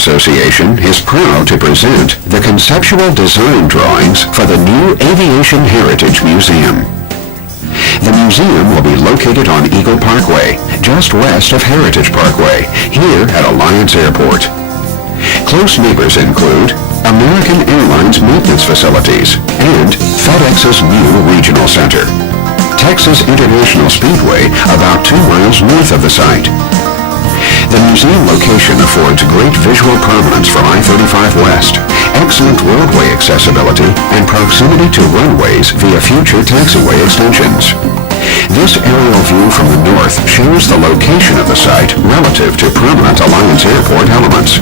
Association is proud to present the conceptual design drawings for the new Aviation Heritage Museum. The museum will be located on Eagle Parkway, just west of Heritage Parkway, here at Alliance Airport. Close neighbors include American Airlines maintenance facilities and FedEx's new regional center. Texas International Speedway, about 2 miles north of the site. The museum location affords great visual prominence from I-35 West, excellent roadway accessibility, and proximity to runways via future taxiway extensions. This aerial view from the north shows the location of the site relative to prominent Alliance Airport elements.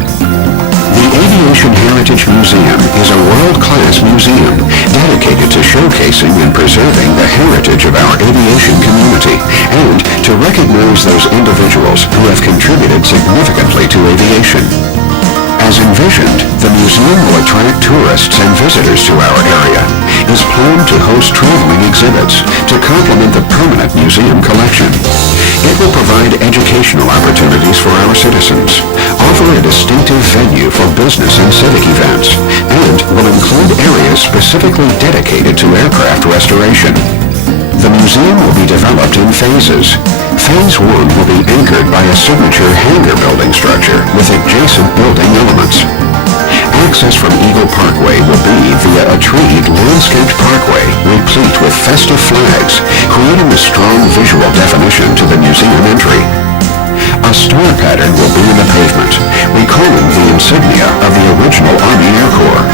The Aviation Heritage Museum is a world-class museum dedicated to showcasing and preserving the heritage of our aviation community and to recognize those individuals who have contributed significantly to aviation. As envisioned, the museum will attract tourists and visitors to our area, is planned to host traveling exhibits to complement the permanent museum collection. It will provide educational opportunities for our citizens, offer a distinctive venue for business and civic events, and will include areas specifically dedicated to aircraft restoration. The museum will be developed in phases. Phase 1 will be anchored by a signature hangar building structure with adjacent building elements. Access from Eagle Parkway will be via a treed, landscaped parkway replete with festive flags, creating a strong visual definition to the museum entry. A star pattern will be in the pavement, recalling the insignia of the original Army Air Corps.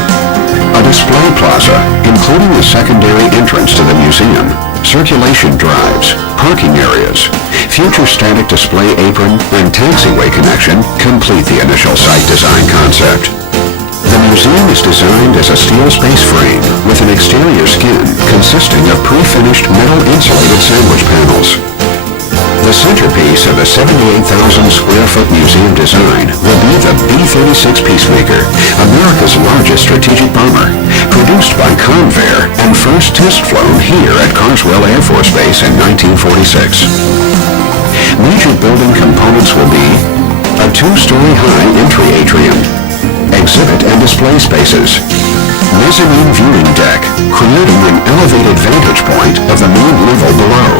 A display plaza, including a secondary entrance to the museum, circulation drives, parking areas, future static display apron, and taxiway connection complete the initial site design concept. The museum is designed as a steel space frame with an exterior skin consisting of pre-finished metal insulated sandwich panels. The centerpiece of the 78,000 square foot museum design will be the B-36 Peacemaker, America's largest strategic bomber, produced by Convair and first test flown here at Carswell Air Force Base in 1946. Major building components will be a 2-story high entry atrium, exhibit and display spaces, mezzanine viewing deck, creating an elevated vantage point of the main level below.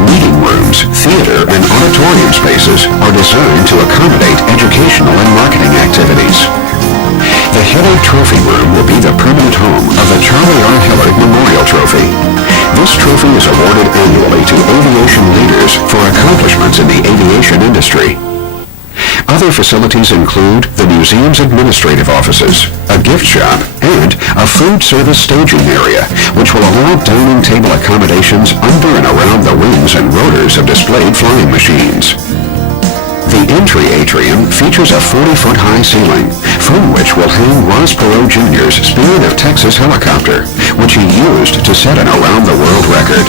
Meeting rooms, theater, and auditorium spaces are designed to accommodate educational and marketing activities. The Hillard Trophy Room will be the permanent home of the Charlie R. Hillard Memorial Trophy. This trophy is awarded annually to aviation leaders for accomplishments in the aviation industry. Other facilities include the museum's administrative offices, a gift shop, and a food service staging area, which will allow dining table accommodations under and around the wings and rotors of displayed flying machines. The entry atrium features a 40-foot high ceiling, from which will hang Ross Perot Jr.'s Spirit of Texas helicopter, which he used to set an around-the-world record.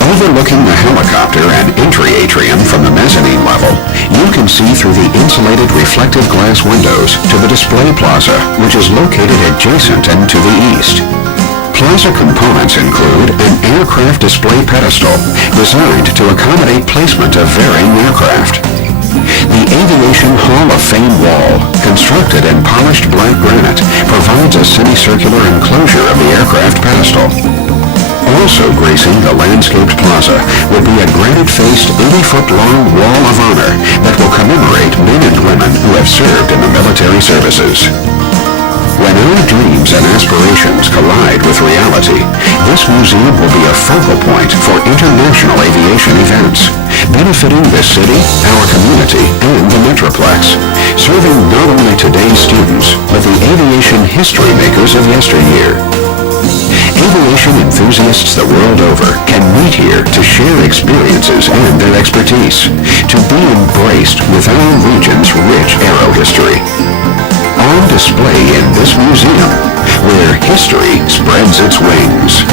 Overlooking the helicopter and entry atrium from the mezzanine level, you can see through the insulated reflective glass windows to the display plaza, which is located adjacent and to the east. Plaza components include an aircraft display pedestal designed to accommodate placement of varying aircraft. The Aviation Hall of Fame wall, constructed in polished black granite, provides a semicircular enclosure of the aircraft pedestal. Also gracing the landscaped plaza will be a granite-faced 80-foot-long wall of honor that will commemorate men and women who have served in the military services. When our dreams and aspirations collide with reality, this museum will be a focal point for international aviation events, benefiting the city, our community, and the Metroplex, serving not only today's students, but the aviation history makers of yesteryear. Aviation enthusiasts the world over can meet here to share experiences and their expertise, to be embraced with our region's rich aero history. On display in this museum, where history spreads its wings.